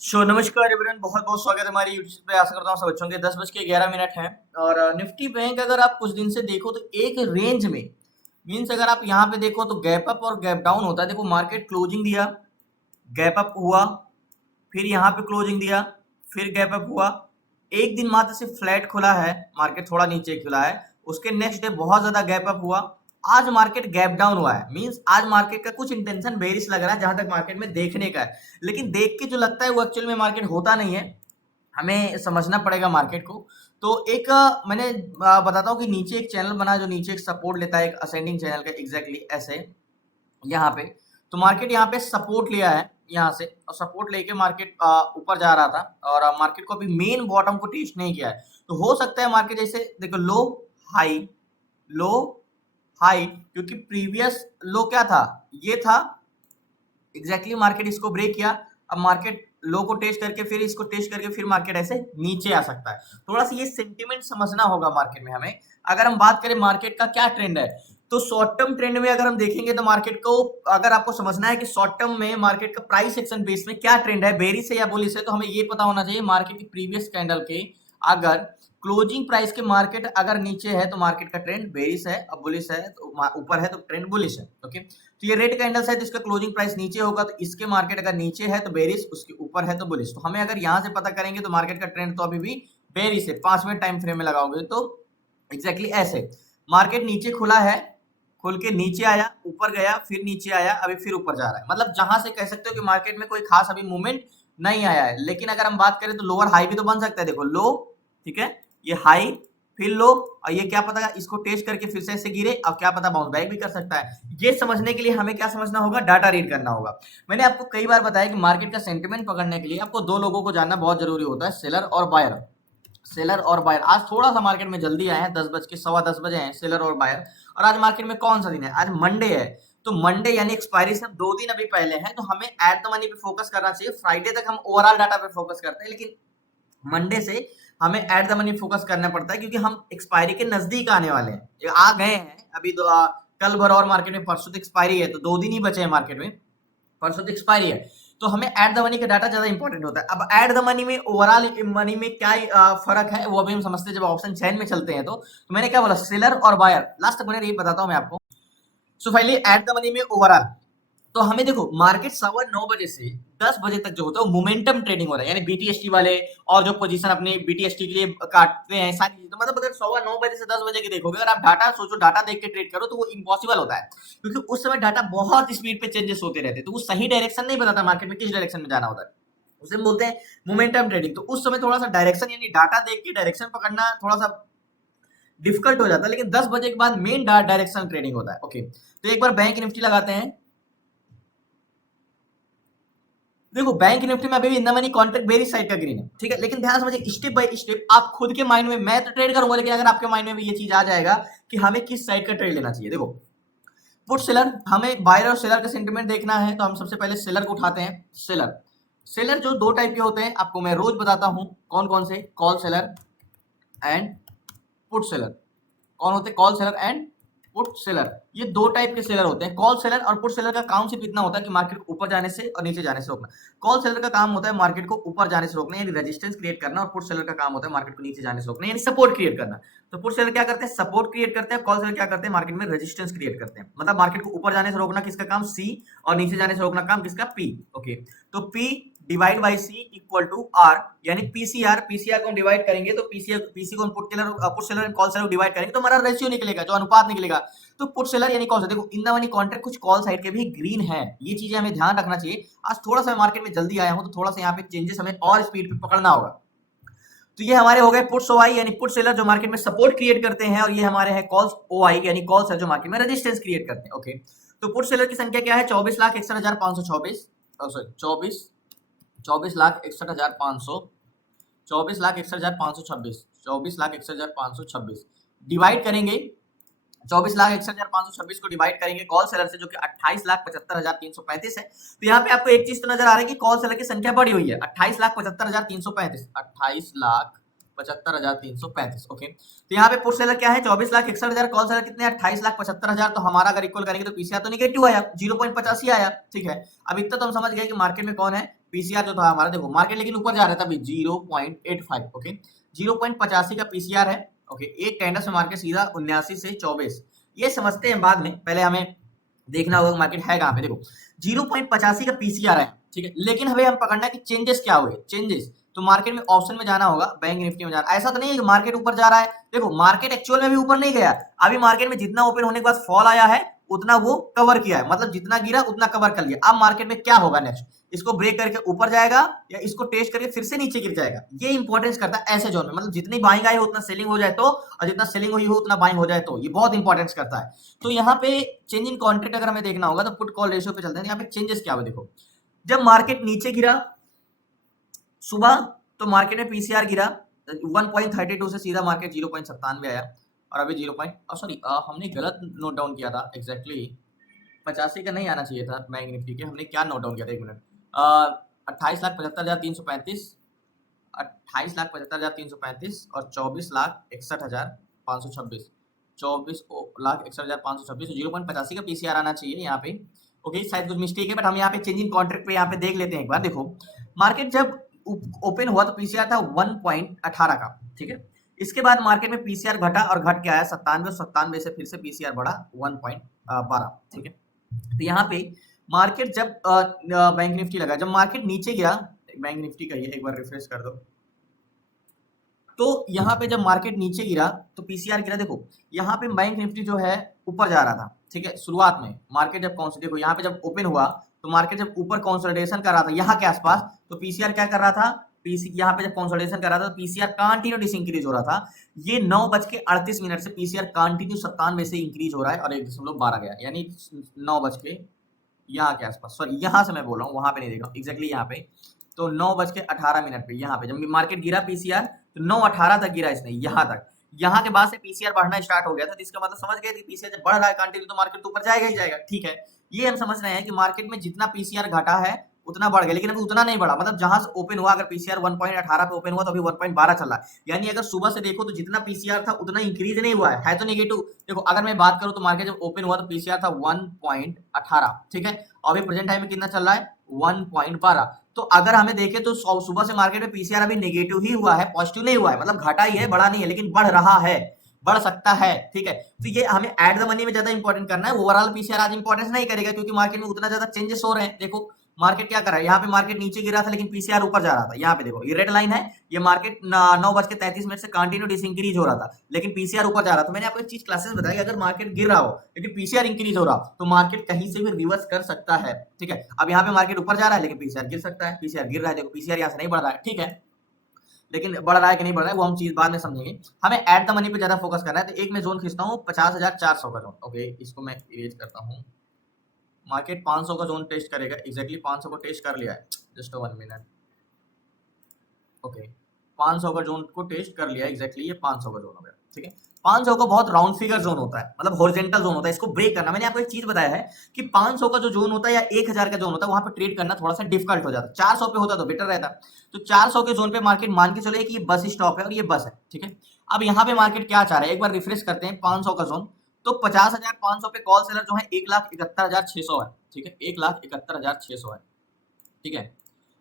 नमस्कार एवरीवन, बहुत बहुत स्वागत है हमारी यूट्यूब पे। आशा करता हूँ सब अच्छे होंगे। 10:11 है और निफ्टी बैंक अगर आप कुछ दिन से देखो तो एक रेंज में मीन्स अगर आप यहाँ पे देखो तो गैप अप और गैप डाउन होता है। देखो मार्केट क्लोजिंग दिया, गैप अप हुआ, फिर यहाँ पे क्लोजिंग दिया, फिर गैप अप हुआ। एक दिन मात्र से फ्लैट खुला है, मार्केट थोड़ा नीचे खुला है। उसके नेक्स्ट डे बहुत ज्यादा गैप अप हुआ। आज मार्केट गैप डाउन हुआ है, मींस आज मार्केट का कुछ इंटेंशन बेरिश लग रहा है जहां तक मार्केट में देखने का है। लेकिन देख के जो लगता है वो एक्चुअल में मार्केट होता नहीं है, हमें समझना पड़ेगा मार्केट को। तो एक मैंने बताता हूँ कि नीचे एक चैनल बना है जो नीचे एक सपोर्ट लेता है, एक असेंडिंग चैनल का, एग्जैक्टली ऐसे यहाँ पे। तो मार्केट यहाँ पे सपोर्ट लिया है यहाँ से, और सपोर्ट लेके मार्केट ऊपर जा रहा था और मार्केट को अभी मेन बॉटम को टेस्ट नहीं किया है। तो हो सकता है मार्केट जैसे देखो लो हाई, लो हाई, क्योंकि प्रीवियस लो क्या था, ये था एग्जैक्टली मार्केट इसको ब्रेक किया। अब मार्केट लो को टेस्ट करके फिर इसको टेस्ट करके फिर मार्केट ऐसे नीचे आ सकता है। थोड़ा सा ये सेंटिमेंट समझना होगा मार्केट में हमें। अगर हम बात करें मार्केट का क्या ट्रेंड है, तो शॉर्ट टर्म ट्रेंड में अगर हम देखेंगे तो मार्केट को, अगर आपको समझना है कि शॉर्ट टर्म में मार्केट का प्राइस एक्शन बेस में क्या ट्रेंड है, बेरिश है या बुलिश है, तो हमें ये पता होना चाहिए मार्केट की प्रीवियस कैंडल के अगर क्लोजिंग प्राइस के मार्केट अगर नीचे है तो मार्केट का ट्रेंड बेरिश है, और बुलिश है तो ऊपर है तो ट्रेंड बुलिश है। ओके, तो ये रेड कैंडल्स है तो इसका क्लोजिंग प्राइस नीचे होगा, तो इसके मार्केट अगर नीचे है तो बेरिश, उसके ऊपर है तो बुलिश। तो हमें अगर यहाँ से पता करेंगे तो मार्केट का ट्रेंड तो अभी भी बेरिश है। 5 मिनट टाइम फ्रेम में लगाओगे तो एग्जैक्टली ऐसे मार्केट नीचे खुला है, खुल के नीचे आया, ऊपर गया, फिर नीचे आया, अभी फिर ऊपर जा रहा है। मतलब जहां से कह सकते हो कि मार्केट में कोई खास अभी मूवमेंट नहीं आया है। लेकिन अगर हम बात करें तो लोअर हाई भी तो बन सकता है। देखो लो, ठीक है, ये हाई फिर लो, और ये क्या पता इसको टेस्ट करके फिर से ऐसे गिरे, अब क्या पता बाउंस बैक भी कर सकता है। ये समझने के लिए हमें क्या समझना होगा, डाटा रीड करना होगा। मैंने आपको कई बार बताया कि मार्केट का सेंटिमेंट पकड़ने के लिए आपको दो लोगों को जानना बहुत जरूरी होता है, सेलर और बायर। सेलर और बायर आज थोड़ा सा मार्केट में जल्दी आए हैं, 10:10 बजे हैं सेलर और बायर। और आज मार्केट में कौन सा दिन है, आज मंडे है। तो मंडे यानी एक्सपायरी से 2 दिन अभी पहले है, तो हमें एट द मनी पे फोकस करना चाहिए। फ्राइडे तक हम ओवरऑल डाटा पे फोकस करते हैं, लेकिन मंडे से हमें एट द मनी फोकस करना पड़ता है, क्योंकि हम एक्सपायरी के नजदीक आने वाले हैं, आ गए हैं अभी तो। कल भर और मार्केट में, परसों तो एक्सपायरी है, तो 2 दिन ही बचे हैं मार्केट में, परसों तो एक्सपायरी है। तो हमें एट द मनी का डाटा ज्यादा इंपॉर्टेंट होता है। अब एट द मनी में ओवरऑल मनी में क्या फर्क है वो अभी हम समझते हैं जब ऑप्शन चैन में चलते हैं। तो मैंने क्या बोला, सेलर और बायर, लास्ट तक मैंने ये बताता हूं मैं आपको। So finally at the money में ओवरऑल, तो हमें देखो मार्केट 9:15 से 10 बजे तक जो होता है वो मोमेंटम ट्रेडिंग हो रहा है, यानी बीटीएसटी वाले और जो पोजीशन अपने बीटीएसटी के लिए काटते हैं सारी चीजें। तो मतलब अगर 9:15 से 10 बजे के देखोगे, अगर आप डाटा सोचो, डाटा देख के ट्रेड करो, तो वो इम्पॉसिबल होता है, क्योंकि उस समय डाटा बहुत स्पीड पे चेंजेस होते रहते हैं। तो वो सही डायरेक्शन नहीं बताता मार्केट में किस डायरेक्शन में जाना होता है, उसे हम बोलते हैं मोमेंटम ट्रेडिंग। तो उस समय थोड़ा सा डायरेक्शन यानी डाटा देख के डायरेक्शन पकड़ना थोड़ा सा डिफिकल्ट हो जाता है। लेकिन 10 बजे के बाद मेन डायरेक्शन ट्रेडिंग होता है। ओके, तो एक बार बैंक निफ्टी लगाते हैं। देखो बैंक निफ्टी में अभी भी इन द मनी कॉन्ट्रैक्ट बेरी साइड का ग्रीन है, ठीक है। लेकिन ध्यान समझिए, स्टेप बाय स्टेप आप खुद के माइंड में, मैं तो ट्रेड करूंगा, लेकिन अगर आपके माइंड में भी ये चीज आ जाएगा कि हमें किस साइड का ट्रेड लेना चाहिए। देखो पुट सेलर, हमें बायर और सेलर का सेंटिमेंट देखना है, तो हम सबसे पहले सेलर को उठाते हैं। सेलर, सेलर जो दो टाइप के होते हैं आपको मैं रोज बताता हूं, कौन कौन से, call seller and put seller. कौन होते हैं, call seller and put seller. ये दो टाइप के सेलर होते हैं। कॉल सेलर और पुट सेलर का काम सिर्फ इतना होता है कि मार्केट को ऊपर जाने से और नीचे जाने से रोकना। कॉल सेलर का काम होता है मार्केट को ऊपर जाने से रोकना, यानी रेजिस्टेंस क्रिएट करना, और पुट सेलर का काम होता है मार्केट को नीचे जाने से रोकना, यानी सपोर्ट क्रिएट करना। तो पुट सेलर क्या करते हैं, सपोर्ट क्रिएट करते हैं। कॉल सेलर क्या करते हैं, मार्केट में रेजिस्टेंस क्रिएट करते हैं। मतलब मार्केट को ऊपर जाने से रोकना किसका काम, सी, और नीचे जाने से रोकना काम किसका, पी। ओके, तो P divide by C equal to R, यानी पीसीआर, पीसीआर को हम डिवाइड करेंगे तो पीसी को हम put seller and call seller divide करेंगे तो हमारा रेशियो निकलेगा, जो अनुपात निकलेगा। तो पुट सेलर यानी कॉल सेलर, देखो इन द मनी कॉन्ट्रैक्ट कुछ कॉल साइड के भी ग्रीन है, ये चीजें हमें ध्यान रखना चाहिए। आज थोड़ा सा मार्केट में जल्दी आया हूं, तो थोड़ा सा यहाँ पे चेंजेस हमें और स्पीड पे पकड़ना होगा। तो ये हमारे हो गए पुट्स ओआई, यानी पुट सेलर जो मार्केट में सपोर्ट क्रिएट करते हैं, और ये हमारे हैं कॉल्स ओआई, यानी कॉल सेलर जो मार्केट में रेजिस्टेंस क्रिएट करते हैं। ओके, तो पुट सेलर की संख्या क्या है, 24,61,524, सॉरी 24,61,500, 24,61,526, 24,61,526 डिवाइड करेंगे। 24,61,526 को डिवाइड करेंगे कॉल सेलर से, जो कि 28,75,335 है। तो यहाँ पे आपको एक चीज तो नजर आ रही है कि कॉल सेलर की संख्या बड़ी हुई है, 28,75,335, 28,75,335। ओके, तो यहाँ पे पुट सेलर क्या है, 24,61,000, कॉल सेलर कितने, 28,75,000। तो हमारा अगर इक्वल करेंगे तो पीसीआर तो निगेटिव आया, 0.85 आया, ठीक है। अब इतना तो हम समझ गए कि मार्केट में कौन है, पीसीआर जो था हमारा, देखो मार्केट लेकिन ऊपर जा रहा था अभी 0.85, ओके 0.85 का पीसीआर है, ओके एक कैंडल से मार्केट सीधा 79 से 24, ये समझते हैं बाद में, पहले हमें देखना होगा मार्केट है कहाँ पे। देखो 0.85 का पीसीआर है, ठीक है, लेकिन हमें हम पकड़ना है कि चेंजेस क्या हुए, चेंजेस तो मार्केट में ऑप्शन में जाना होगा, बैंक निफ्टी में जाना। ऐसा तो नहीं है कि मार्केट ऊपर जा रहा है, देखो मार्केट एक्चुअल में भी ऊपर नहीं गया, अभी मार्केट में जितना ओपन होने के बाद फॉल आया है उतना वो कवर किया है, मतलब जितना गिरा उतना कवर कर लिया। अब मार्केट में क्या होगा नेक्स्ट, इसको ब्रेक करके ऊपर जाएगा या इसको टेस्ट करके फिर से नीचे गिर जाएगा, ये इंपॉर्टेंस करता है ऐसे जोन में, मतलब जितनी बाइंग आई हो उतना सेलिंग हो जाए तो, और जितना सेलिंग हुई हो उतना बाइंग हो जाए तो, ये बहुत इंपॉर्टेंस करता है। तो यहाँ पे चेंज इन कॉन्ट्रैक्ट अगर हमें देखना होगा तो पुट कॉल रेशियो पे चलते हैं, यहाँ पे चेंजेस क्या हुआ। देखो जब मार्केट नीचे गिरा सुबह तो मार्केट में पीसीआर गिरा 1.32 से सीधा मार्केट 0.97 आया, और अभी 0. सॉरी हमने गलत नोट डाउन किया था, एग्जैक्टली 85 का नहीं आना चाहिए था बैंक निफ्टी के, हमने क्या नोट डाउन किया था, एक मिनट, 28,75,335, 28,75,335 और 24,61,526, 24,61,526, 0.85 का पीसीआर आना चाहिए यहाँ पे, ओके शायद कुछ मिस्टेक है, बट हम यहाँ पे चेंजिंग कॉन्ट्रैक्ट पे यहाँ पे देख लेते हैं एक बार। देखो मार्केट जब ओपन हुआ तो पीसीआर था 1.18 का, ठीक है, इसके बाद मार्केट में पीसीआर घटा और घट के आया 97 से फिर से पीसीआर बढ़ा 1.12, ठीक है। तो यहाँ पे मार्केट जब बैंक निफ्टी लगा, जब मार्केट नीचे गिरा, बैंक निफ्टी का ये एक बार रिफ्रेश कर दो, तो यहाँ पे जब मार्केट नीचे गिरा तो पीसीआर गिरा। देखो यहाँ पे बैंक निफ्टी जो है ऊपर जा रहा था, ठीक है, शुरुआत में मार्केट जब देखो यहाँ पे जब ओपन हुआ तो मार्केट जब ऊपर कंसोलिडेशन कर रहा था यहाँ के आसपास, तो पीसीआर क्या कर रहा था, यहाँ पे जब कंसोलिडेशन कर रहा था तो पीसीआर कंटिन्यू डिसइंक्रीज हो रहा था। ये 9:38 से पीसीआर कंटिन्यू 97 से इंक्रीज हो रहा है और 1.12 गया, यानी 9 बज के यहाँ के आसपास, सॉरी यहाँ से मैं बोल रहा हूँ, वहां पे नहीं देखा एग्जैक्टली यहाँ पे, तो 9:18 पे यहाँ पे जब मार्केट गिरा पीसीआर तो 9:18 तक गिरा इसने, यहाँ तक, यहाँ के बाद से पीसीआर बढ़ना स्टार्ट हो गया था, तो इसका मतलब समझ गए थे पीसीआर जब बढ़ रहा है कंटिन्यू तो मार्केट तो ऊपर जाएगा ही जाएगा, ठीक है। ये हम समझ रहे हैं कि मार्केट में जितना पीसीआर घटा है उतना बढ़ गया, लेकिन अभी उतना नहीं बढ़ा, मतलब जहां से ओपन हुआ, अगर पीसीआर 1.18 पे ओपन हुआ तो अभी 1.12 चल रहा है, यानी अगर सुबह से देखो तो जितना पीसीआर था उतना इंक्रीज नहीं हुआ है तो नेगेटिव। देखो अगर मैं बात करूं तो मार्केट जब ओपन हुआ तो पीसीआर था 1.18, ठीक है, और अभी प्रेजेंट टाइम में कितना चल रहा है 1.12। तो अगर हमें देखें तो सुबह से मार्केट में पीसीआर अभी नेगेटिव ही हुआ है, पॉजिटिव नहीं हुआ है, मतलब घटा ही है बढ़ा नहीं है, लेकिन बढ़ रहा है, बढ़ सकता है, ठीक है। तो ये हमें एट द मनी में ज्यादा इंपॉर्टेंट करना है, ओवरऑल पीसीआर आज इंपॉर्टेंस नहीं करेगा क्योंकि मार्केट में उतना ज्यादा चेंजेस हो रहे हैं। देखो मार्केट क्या कर रहा है, यहाँ पे मार्केट नीचे गिरा था लेकिन पीसीआर ऊपर जा रहा था, यहाँ पे देखो ये रेड लाइन है, ये मार्केट 9:33 से कंटिन्यू डिसइंक्रीज हो रहा था लेकिन पीसीआर ऊपर जा रहा था। मैंने आपको एक चीज क्लासेस बताई, अगर मार्केट गिर रहा हो लेकिन पीसीआर इंक्रीज हो रहा तो मार्केट कहीं से भी रिवर्स कर सकता है, ठीक है। अब यहाँ पे मार्केट ऊपर जा रहा है लेकिन पीसीआर गिर सकता है, पीसीआर गिर रहा है, देखो पीसीआर यहाँ से नहीं बढ़ रहा है, ठीक है, लेकिन बढ़ रहा है कि नहीं बढ़ रहा है वो हम चीज बाद में समझेंगे, हमें एट द मनी पे ज्यादा फोकस करना है। तो एक मैं जोन खींचता हूँ 50,400 का जोन, ओके इसको मैं इरेज करता हूँ। मार्केट 500 का जोन टेस्ट करेगा, एग्जैक्टली 500 को टेस्ट कर लिया है, जस्ट 1 मिनट, ओके 500 का जोन को टेस्ट कर लिया एग्जैक्टली, ये 500 का जोन हो गया, ठीक है। 500 का बहुत राउंड फिगर जोन होता है, मतलब हॉरिजॉन्टल जोन होता है, इसको ब्रेक करना, मैंने आपको एक चीज बताया है कि 500 का जो जोन होता है या 1000 का जोन होता है वहां पे ट्रेड करना थोड़ा सा डिफिकल्ट हो जाता है, 400 पे होता तो बेटर रहता। तो 400 के जोन पे मार्केट मान के चले कि ये बस स्टॉप है और ये बस है, ठीक है। अब यहाँ पे मार्केट क्या चाह रहा है, एक बार रिफ्रेश करते हैं 500 का जोन, तो 50,500 पे कॉल सेलर जो है 1,71,600 है, ठीक है, 1,71,600 है, ठीक है,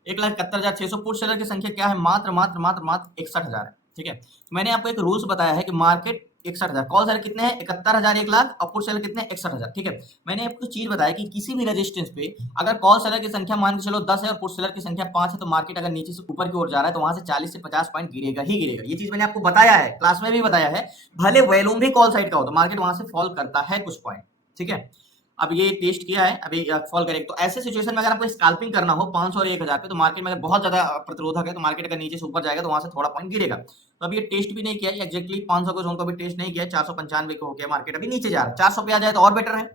1,71,600। पुट सेलर की संख्या क्या है, मात्र 61,000 है, ठीक है। मैंने आपको एक रूल्स बताया है कि मार्केट 61,000, कॉल सेलर कितने हैं 71,000 1 लाख, और पुट सेलर कितने हैं 61,000, ठीक है। मैंने आपको चीज बताया कि किसी भी रेजिस्टेंस पे अगर कॉल सेलर की संख्या मान के चलो 10 है और पुट सेलर की संख्या 5 है, तो मार्केट अगर नीचे से ऊपर की ओर जा रहा है तो वहां से 40 से 50 पॉइंट गिरेगा ही गिरेगा, ये चीज मैंने आपको बताया है, क्लास में भी बताया है। भले वॉल्यूम भी कॉल साइड का हो तो मार्केट वहां से फॉल करता है कुछ पॉइंट, ठीक है। अब ये टेस्ट किया है, अभी फॉल करेगा, तो ऐसे सिचुएशन में अगर आपको स्कैल्पिंग करना हो 500 और 1000 पे, तो मार्केट में अगर बहुत ज्यादा प्रतिरोधक है तो मार्केट अगर नीचे से ऊपर जाएगा तो वहां से थोड़ा पॉइंट गिरेगा। तो अभी ये टेस्ट भी नहीं किया है एक्जैक्टली 500 को जोन को भी टेस्ट नहीं किया है, 495 को हो गया, मार्केट अभी नीचे जा रहा है, 400 पे आ जाए तो और बेटर है,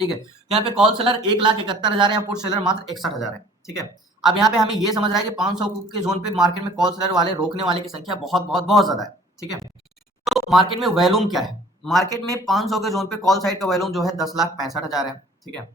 ठीक है। यहाँ पे कॉल सेलर 1,71,000 है, पुट सेलर मात्र 61,000 है, ठीक है। अब यहाँ पे हमें ये समझ रहा है कि 500 के जोन पे मार्केट में कॉल सेलर वाले रोकने वाले की संख्या बहुत बहुत बहुत ज्यादा है, ठीक है। तो मार्केट में वॉल्यूम क्या है, मार्केट में 500 के जोन पे कॉल साइड का वॉल्यूम जो है 10,65,000 है, ठीक है,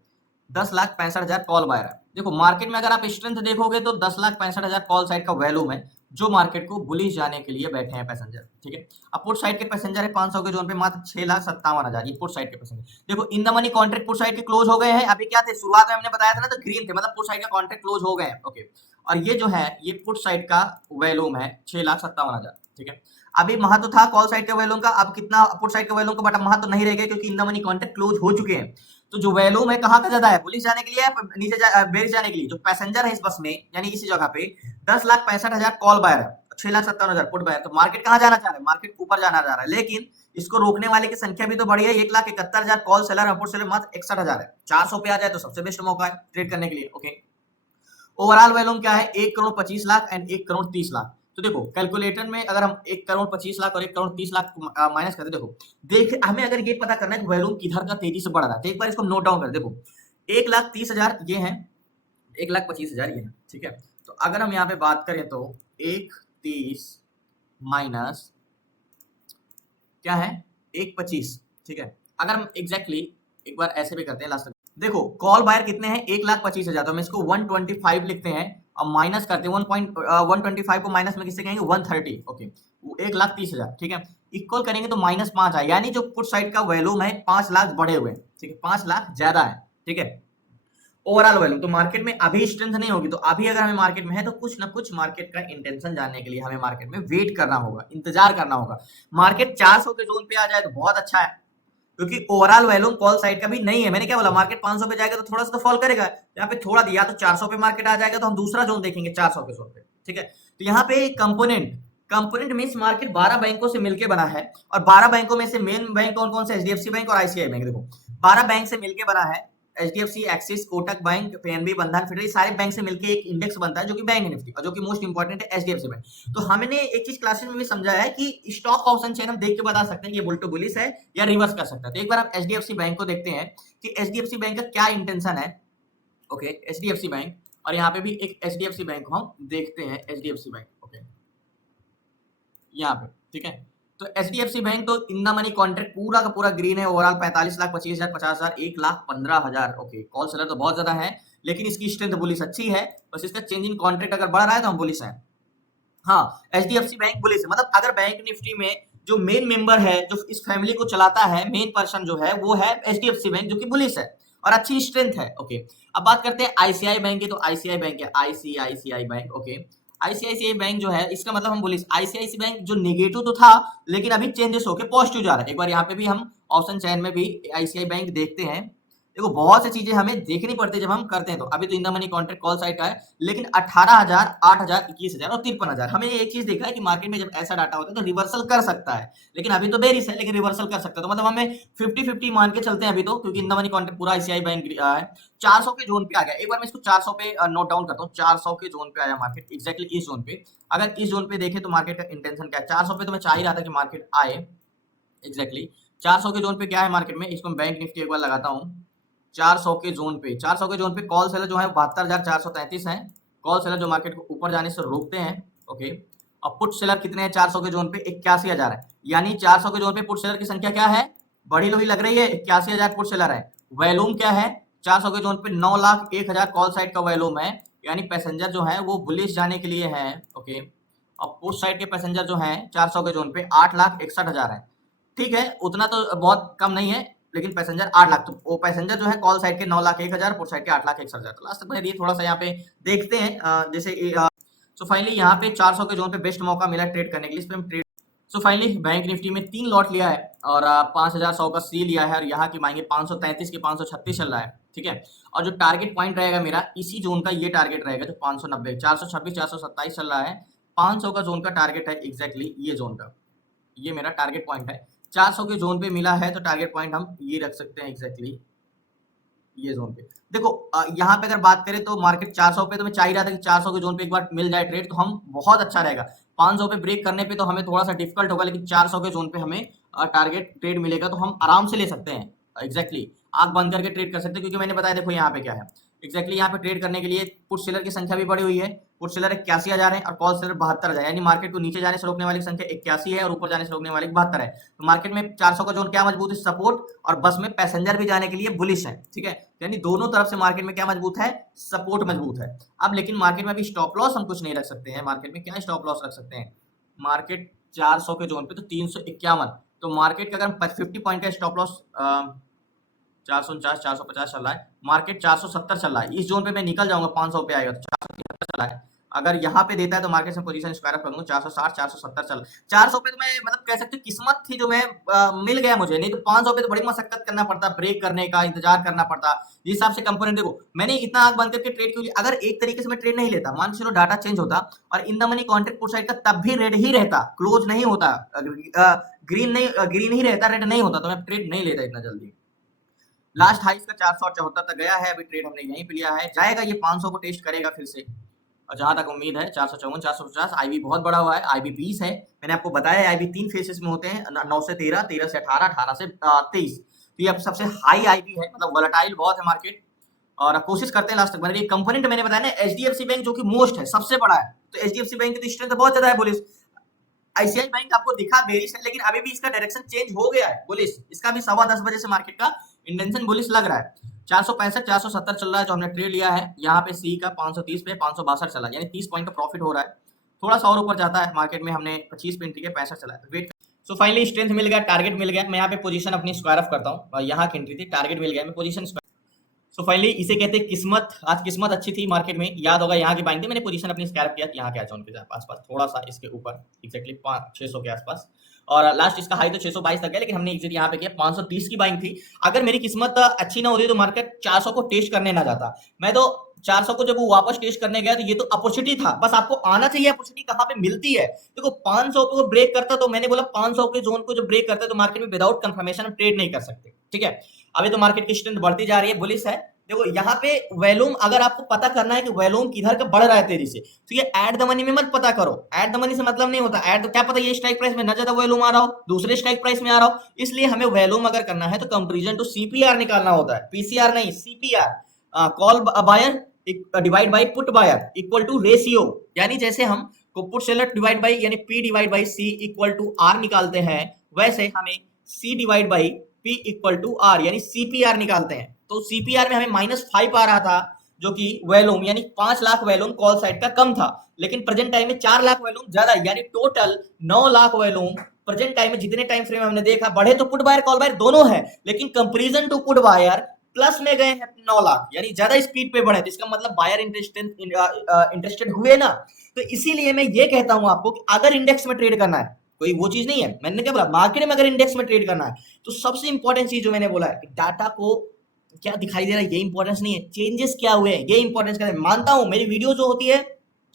10,65,000 कॉल बायर है। देखो मार्केट में अगर आप स्ट्रेंथ देखोगे तो 10,65,000 कॉल साइड का वॉल्यूम है, जो मार्केट को बुलिश जाने के लिए बैठे हैं पैसेंजर, ठीक है। अब पुट साइड के पैसेंजर है 500 के जोन पे मात्र 6,57,000, ये पुट साइड के पैसेंजर। देखो in the money contract put side के क्लोज हो गए हैं। अभी क्या थे, शुरुआत में हमने बताया था ना, तो ग्रीन थे, मतलब पुट साइड का कॉन्ट्रैक्ट क्लोज हो गए हैं, ओके। और ये जो है ये पुट साइड का वैल्यूम है 6,57,000, ठीक है। अभी महत्व था कॉल साइड के वैल्यूम का, अब कितना पुट साइड के वैल्यूम का, बट महत्व नहीं रह गया क्योंकि इन द मनी कॉन्ट्रैक्ट क्लोज हो चुके हैं। तो जो वैल्यूम है कहाँ का ज्यादा है, पुलिस जाने के लिए, नीचे बेरिस जाने के लिए। जो पैसेंजर है इस बस में, यानी इसी जगह पे 10,65,000 कॉल बायर है, 6,57,000 पुट बायर। तो मार्केट कहाँ जाना चाह रहा है, मार्केट ऊपर जाना चाह रहा है, लेकिन इसको रोकने वाले की संख्या भी तो बढ़ी है। 1,71,000 कॉल सेलर और पुट सेलर मात्र 61,000 है। 400 पे आ जाए तो सबसे बेस्ट मौका है ट्रेड करने के लिए, ओके। ओवरऑल वैल्यूम क्या है, 1,25,00,000 एंड 1,30,00,000। तो देखो कैलकुलेटर में अगर हम 1,25,00,000 और 1,30,00,000 माइनस करते, देखो हमें अगर ये पता करना है कि वैल्यूम किधर का तेजी से बढ़ रहा है, तो एक बार इसको नोट डाउन कर। देखो 1,30,000 ये है, 1,25,000 ये है, ठीक है। तो अगर हम यहाँ पे बात करें तो 1,30 माइनस क्या है 1,25, ठीक है। अगर हम एग्जैक्टली एक बार ऐसे भी करते हैं लास्ट, देखो कॉल बायर कितने हैं 1,25,000, तो हम इसको 125 लिखते हैं और माइनस करते हैं 125 को माइनस में किससे कहेंगे 130, ओके। 1,30,000, ठीक है। इक्वल करेंगे तो -5 आए, यानी जो पुट साइड का वैल्यूम है 5 लाख बढ़े हुए हैं, ठीक है, 5 लाख ज्यादा है, ठीक है। ओवरऑल वैल्यूम तो मार्केट में अभी स्ट्रेंथ नहीं होगी, तो अभी अगर हमें मार्केट में है तो कुछ ना कुछ मार्केट का इंटेंशन जानने के लिए हमें मार्केट में वेट करना होगा, इंतजार करना होगा। मार्केट 400 के जोन पे आ जाए तो बहुत अच्छा है, क्योंकि ओवरऑल वैल्यूम कॉल साइड का भी नहीं है। मैंने क्या बोला, मार्केट 500 पे जाएगा तो थोड़ा सा तो फॉल करेगा, यहाँ पे थोड़ा दिया तो 400 पे मार्केट आ जाएगा, तो हम दूसरा जोन देखेंगे 400 के जोन पे, ठीक है। तो यहाँ पे कंपोनेंट मींस मार्केट 12 बैंकों से मिलकर बना है, और 12 बैंकों में से मेन बैंक कौन कौन से, एचडीएफसी बैंक और आईसीआई बैंक। देखो 12 बैंक से मिलकर बना है, HDFC, axis, Kotak bank, PNB, बंधन, फेडरल, सारे बैंक से मिलकर एक इंडेक्स बनता है जो कि बैंक निफ्टी, और जो कि मोस्ट इंपॉर्टेंट है एचडीएफसी बैंक। तो हमने एक चीज क्लासेस में भी समझाया है कि स्टॉक ऑप्शन चेन हम देख के बता सकते हैं कि ये बुल टू बुलिश है या रिवर्स कर सकता है। तो एक बार आप एचडीएफसी बैंक को देखते हैं कि एचडीएफसी बैंक का क्या इंटेंशन है, ओके। एचडीएफसी बैंक, और यहाँ पे भी एक एचडीएफसी बैंक को हम देखते हैं, एचडीएफसी बैंक, ओके, यहाँ पे, ठीक है। तो एचडीएफसी बैंक तो इन द मनी कॉन्ट्रैक्ट पूरा का पूरा ग्रीन है, ओवरऑल 45,25,000, 50,000, 1,15,000, ओके। कॉल सेलर तो बहुत ज्यादा है, लेकिन इसकी स्ट्रेंथ बुलिश अच्छी है, बस इसका चेंज इन कॉन्ट्रैक्ट अगर बढ़ रहा है तो हम बुलिश है। हाँ, एचडीएफसी बैंक बुलिश है, मतलब अगर बैंक निफ्टी में जो मेन मेंबर है, जो इस फैमिली को चलाता है, मेन पर्सन जो है वो है एचडीएफसी बैंक, जो कि बुलिश है और अच्छी स्ट्रेंथ है, ओके। अब बात करते हैं आईसीआई बैंक की, तो आईसीआई बैंक है, ICICI bank, okay. ICICI bank जो है इसका मतलब हम बोले आईसीआईसीआई बैंक जो नेगेटिव तो था, लेकिन अभी चेंजेस होके पॉजिटिव जा रहा है। एक बार यहाँ पे भी हम ऑप्शन चैन में भी आईसीआई बैंक देखते हैं। देखो बहुत सी चीजें हमें देखनी पड़ती है जब हम करते हैं, तो अभी तो इन the money contract call side का है, लेकिन 18,000, 8,000, 21,000 और 53,000 हमें एक चीज देखा है कि मार्केट में जब ऐसा डाटा होता है तो रिवर्सल कर सकता है, लेकिन अभी तो बेरिश है, लेकिन रिवर्सल कर सकता है। तो मतलब हमें 50-50 मान के चलते हैं अभी तो, क्योंकि इन द मनी कॉन्ट्रैक्ट पूरा आईसीआई बैंक है। 400 के जोन पे आ गया, एक बार मैं इसको 400 पे नोट डाउन करता हूँ। 400 के जोन पे आया मार्केट, एक्जैक्टली इस जोन पे। अगर इस जोन पे देखें तो मार्केट का इंटेंशन क्या है, 400 पे तो मैं चाह ही रहा था कि मार्केट आए, एक्जैक्टली 400 के जोन पे क्या है मार्केट में, इसको बैंक निफ्टी एक बार लगाता हूँ। 400 के जोन पे कॉल सेलर जो है 72,433 है, कॉल सेलर जो मार्केट को ऊपर जाने से रोकते हैं, ओके। और पुट सेलर कितने हैं 400 के जोन पे, 81,000 है, यानी 400 के जोन पे पुट सेलर की संख्या क्या है, बड़ी लोही लग रही है, 81,000 पुट सेलर है। वैल्यूम क्या है 400 के जोन पे, 9,01,000 कॉल साइड का वैल्यूम है, यानी पैसेंजर जो है वो बुलिश जाने के लिए है, ओके। और पुट साइड के पैसेंजर जो है 400 के जोन पे 8,61,000 है, ठीक है, उतना तो बहुत कम नहीं है, लेकिन पैसेंजर 8 लाख, तो वो पैसेंजर जो है कॉल साइड के 9,01,000, पुट साइड के 8,61,000। तो लास्ट तक ये थोड़ा सा यहाँ पे देखते हैं, जैसे सो फाइनली यहाँ पे 400 के जोन पे बेस्ट मौका मिला ट्रेड करने के लिए, इस पे हम trade. So finally bank Nifty में 3 लॉट लिया है और 5,100 का सी लिया है, और यहाँ की मांगे 533 के 536 चल रहा है, ठीक है। और जो टारगेट पॉइंट रहेगा मेरा इसी जोन का, ये टारगेट रहेगा जो 590, 426, 427 चल रहा है, 500 का जोन का टारगेट है, एग्जैक्टली ये जोन का, ये मेरा टारगेट पॉइंट है। 400 के जोन पे मिला है तो टारगेट पॉइंट हम ये रख सकते हैं, एग्जैक्टली ये जोन पे। देखो यहाँ पे अगर बात करें तो मार्केट 400 पे, तो मैं चाह रहा था कि 400 के जोन पे एक बार मिल जाए ट्रेड तो हम बहुत अच्छा रहेगा। 500 पे ब्रेक करने पे तो हमें थोड़ा सा डिफिकल्ट होगा, लेकिन 400 के जोन पे हमें टारगेट ट्रेड मिलेगा तो हम आराम से ले सकते हैं, एग्जैक्टली आंख बंद करके ट्रेड कर सकते हैं, क्योंकि मैंने बताया देखो यहाँ पे क्या है, एग्जैक्टली यहाँ पे ट्रेड करने के लिए पुट सेलर की संख्या भी बढ़ी हुई है। पुट सेलर 81,000 है और कॉल सेलर 72,000, यानी मार्केट को नीचे जाने से रोकने वाली संख्या 81 है और ऊपर जाने से रोकने वाली 72 है। तो मार्केट में 400 का जोन क्या मजबूत है, सपोर्ट, और बस में पैसेंजर भी जाने के लिए बुलिश है, ठीक है। यानी दोनों तरफ से मार्केट में क्या मजबूत है, सपोर्ट मजबूत है। अब लेकिन मार्केट में अभी स्टॉप लॉस हम कुछ नहीं रख सकते हैं। मार्केट में क्या स्टॉप लॉस रख सकते हैं, मार्केट 400 के जोन पे तो 351, तो मार्केट का अगर 50 पॉइंट का स्टॉप लॉस 449 450 चल रहा है, मार्केट 470 चल रहा है, इस जोन पे मैं निकल जाऊंगा 500 पे आएगा तो 473 चल रहा है। अगर यहाँ पे देता है तो मार्केट से पोजीशन स्क्वायर कर लूंगा 460 470 चल 400 पे तो मैं मतलब कह सकते किस्मत थी जो मैं मिल गया मुझे, नहीं तो 500 पे तो बड़ी मशक्कत करना पड़ता, ब्रेक करने का इंतजार करना पड़ता। इस हिसाब से कंपोनेंट देखो मैंने इतना आंख बंद करके ट्रेड क्यों, अगर एक तरीके से मैं ट्रेड नहीं लेता, मान चलो डाटा चेंज होता और इन the money contract put side का तब भी रेड ही रहता, क्लोज नहीं होता, ग्रीन ही रहता, रेड नहीं होता, तो मैं ट्रेड नहीं लेता इतना जल्दी। लास्ट हाई इसका 474 तक गया है, अभी ट्रेड हमने यहीं पे लिया है, जाएगा ये 500 को टेस्ट करेगा फिर से, और जहां तक उम्मीद है 454 450। आईबी बहुत बड़ा हुआ है, आईबी 20 है, मैंने आपको बताया आईबी 3 फेसेस में होते हैं, 9 से 13, 13 से 18, 18 से 23, तो ये अब सबसे हाई आईबी है, मतलब वोलेटाइल बहुत है मार्केट। और कोशिश करते हैं लास्ट तक बने। कंपोनेंट मैंने बताया ना एचडीएफसी बैंक जो कि मोस्ट है, सबसे बड़ा है, तो एचडीएफसी बैंक की तो स्ट्रेंथ बहुत ज्यादा है बुलिश। आईसीआई बैंक आपको दिखा बेरिश है, लेकिन अभी भी इसका डायरेक्शन चेंज हो गया है बुलिश, इसका भी 10:15 बजे से मार्केट का इंटेंशन बुलिश लग रहा है। 465 470 चल रहा है जो हमने ट्रेड लिया है, यहाँ पे सी का 530 पे 562 चला, यानी 30 पॉइंट का प्रॉफिट हो रहा है, थोड़ा सा और ऊपर जाता है मार्केट में, हमने 25 पे एंट्री किया 65 चला है, वेट। सो फाइनली स्ट्रेंथ मिल गया, टारगेट मिल गया, मैं यहाँ पे पोजीशन अपनी स्क्वायर ऑफ करता हूँ, यहाँ की एंट्री थी, टारगेट मिल गया, मैं पोजीशन। सो फाइनली इसे कहते हैं किस्मत, आज किस्मत अच्छी थी मार्केट में, याद होगा यहाँ की बाइंग थी, मैंने पोजीशन अपनी स्क्रैप किया यहाँ के जोन के आसपास, थोड़ा सा इसके ऊपर एक्जैक्टली 600 के आसपास, और लास्ट इसका हाई तो 622 तक गया, लेकिन हमने एग्जिट यहाँ पे किया, 530 की बाइंग थी। अगर मेरी किस्मत अच्छी ना होती तो मार्केट 400 को टेस्ट करने ना जाता, मैं तो 400 को जब वो वापस टेस्ट करने गया तो ये तो अपॉर्चुनिटी था, बस आपको आना चाहिए अपॉर्चुनिटी कहाँ पे मिलती है। देखो 500 को ब्रेक करता, तो मैंने बोला 500 के जोन को जब ब्रेक करता है तो मार्केट में विदाउट कंफर्मेशन हम ट्रेड नहीं कर सकते, ठीक है। अभी तो मार्केट की स्ट्रेंथ बढ़ती जा रही है, बुलिश है। देखो यहाँ पे वॉल्यूम अगर आपको पता करना है कि वॉल्यूम किधर का बढ़ रहा है तेजी से, तो ये एट द मनी में मत पता करो, एट द मनी से मतलब नहीं होता, एट क्या पता ये स्ट्राइक प्राइस में ना ज्यादा वॉल्यूम आ रहा हो, दूसरे स्ट्राइक प्राइस में आ रहा हो, इसलिए हमें वॉल्यूम अगर करना है तो कंपैरिजन टू सीपीआर निकालना होता है, पीसीआर नहीं, CPR, call buyer divide by put buyer equal to ratio, यानी जैसे हम को पुट सेलर डिवाइड बाय यानी P divide by C equal to R निकालते हैं, वैसे हमें C divide by P equal to R यानी सीपीआर निकालते हैं। तो सीपीआर में हमें -5 आ रहा था, जो कि वॉल्यूम यानी 5 लाख वॉल्यूम कॉल साइड का कम था, लेकिन प्रेजेंट टाइम में 4 लाख वॉल्यूम ज्यादा, यानी total 9 lakh volume present time में जितने टाइम फ्रेम में हमने देखा बढ़े तो पुट बायर कॉल बायर दोनों है, लेकिन comparison to put buyer plus में गए हैं 9 लाख, यानी ज्यादा स्पीड पे बढ़े, तो इसका मतलब बायर इंटरेस्टेड हुए ना। तो इसीलिए मैं ये कहता हूं आपको कि अगर इंडेक्स में ट्रेड करना है, कोई वो चीज नहीं है, मैंने क्या बोला, मार्केट में अगर इंडेक्स में ट्रेड करना है तो सबसे इंपॉर्टेंट चीज जो मैंने बोला है कि डाटा को क्या दिखाई दे रहा है ये इंपॉर्टेंस नहीं है, चेंजेस क्या हुए हैं ये इंपॉर्टेंस का है। मानता हूं मेरी वीडियो जो होती है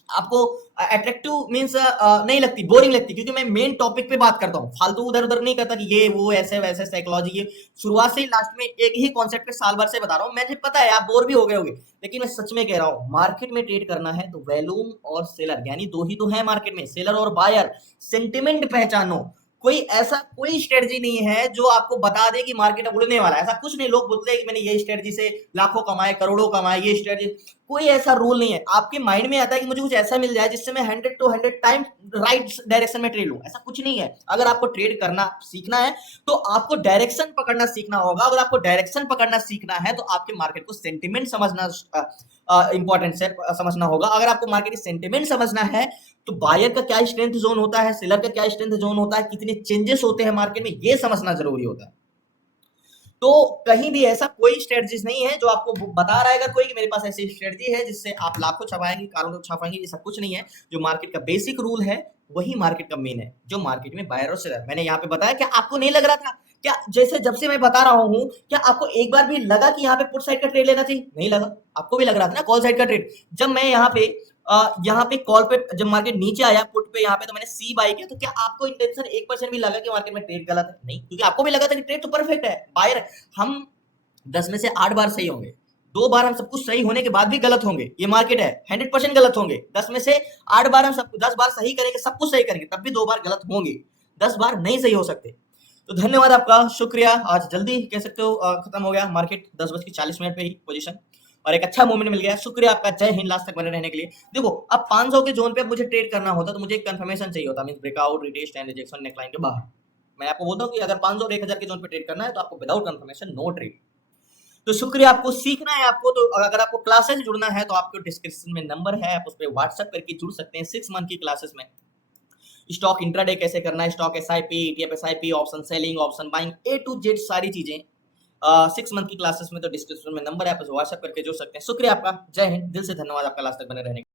आपको अट्रैक्टिव मींस नहीं लगती, बोरिंग लगती, क्योंकि मैं मेन टॉपिक पे बात करता हूँ, फालतू उधर उधर नहीं करता कि ये वो ऐसे वैसे साइकोलॉजी, ये शुरुआत से ही लास्ट में एक ही कॉन्सेप्ट पे साल भर से बता रहा हूँ, मुझे पता है आप बोर भी हो गए होंगे, लेकिन मैं सच में कह रहा हूँ मार्केट में ट्रेड करना है तो वॉल्यूम और सेलर यानी दो ही तो है मार्केट में, सेलर और बायर, सेंटिमेंट पहचानो। कोई स्ट्रेटजी नहीं है जो आपको बता दे कि मार्केट अब उड़ने वाला है, ऐसा कुछ नहीं। लोग बोलते हैं कि मैंने ये स्ट्रेटजी से लाखों कमाए करोड़ों कमाए, ये स्ट्रेटजी, कोई ऐसा रूल नहीं है। आपके माइंड में आता है कि मुझे कुछ ऐसा मिल जाए जिससे मैं 100 to 100 टाइम राइट डायरेक्शन में ट्रेड लूं, ऐसा कुछ नहीं है। अगर आपको ट्रेड करना सीखना है तो आपको डायरेक्शन पकड़ना सीखना होगा। अगर आपको डायरेक्शन पकड़ना सीखना है तो आपके मार्केट को सेंटिमेंट समझना इंपॉर्टेंट है, समझना होगा। अगर आपको मार्केट की सेंटिमेंट समझना है तो बायर का क्या स्ट्रेंथ जोन होता है, सेलर का क्या स्ट्रेंथ जोन होता है, कितने चेंजेस होते हैं मार्केट में, ये समझना जरूरी होता है। तो कहीं भी ऐसा कोई स्ट्रेटजीज नहीं है जो आपको बता रहा है अगर कोई कि मेरे पास ऐसी स्ट्रेटजी है जिससे आप लाखों छपाएंगे करोड़ों छपाएंगे, ये सब कुछ नहीं है। जो मार्केट का बेसिक रूल है वही मार्केट का मेन है, जो मार्केट में बायर और सेलर। मैंने यहाँ पे बताया, क्या आपको नहीं लग रहा था? क्या जैसे जब से मैं बता रहा हूँ क्या आपको एक बार भी लगा कि यहाँ पे पुट साइड का ट्रेड लेना चाहिए? नहीं लगा, आपको भी लग रहा था ना कॉल साइड का ट्रेड। जब मैं यहाँ पे कॉल पे जब मार्केट नीचे आया पुट पे यहाँ पे तो मैंने सी बाई किया, तो क्या आपको इंटेंशन 1% भी लगा कि मार्केट में ट्रेड गलत है? नहीं, क्योंकि आपको भी लगा था कि ट्रेड तो परफेक्ट है, बायर। हम 10 में से 8 बार सही होंगे, 2 बार हम सब कुछ सही होने के बाद भी गलत होंगे, ये मार्केट है। 100% गलत होंगे, 10 में से 8 बार हम सब 10 बार सही करेंगे, सब कुछ सही करेंगे, तब भी 2 बार गलत होंगे, 10 बार नहीं सही हो सकते। तो धन्यवाद आपका, शुक्रिया। आज जल्दी कह सकते हो खत्म हो गया मार्केट, 10:40 पे ही पोजीशन। और एक अच्छा मूवमेंट मिल गया। शुक्रिया आपका, जय हिंद, लास्ट तक बने रहने के लिए। देखो अब 500 के जोन पे मुझे ट्रेड करना होता तो मुझे एक कंफर्मेशन चाहिए होता, means breakout, retest and rejection, neckline के बाहर। मैं आपको बोलता हूँ कि अगर 500 और 1000 के जोन पे ट्रेड करना है तो आपको विदाउट कंफर्मेशन नो ट्रेड। तो शुक्रिया, आपको सीखना है आपको तो अगर आपको क्लासेस जुड़ना है तो आपको डिस्क्रिप्शन में नंबर है, आप उस पर व्हाट्सएप करके जुड़ सकते हैं 6 मंथ की क्लासेस में। स्टॉक इंट्राडे कैसे करना है, stock SIP, ETF SIP, option selling, option buying, A to Z सारी चीजें 6 मंथ की क्लासेस में। तो डिस्क्रिप्शन में नंबर है, आप व्हाट्सएप करके जुड़ सकते हैं। शुक्रिया आपका, जय हिंद, दिल से धन्यवाद आपका लास्ट तक बने रहने का।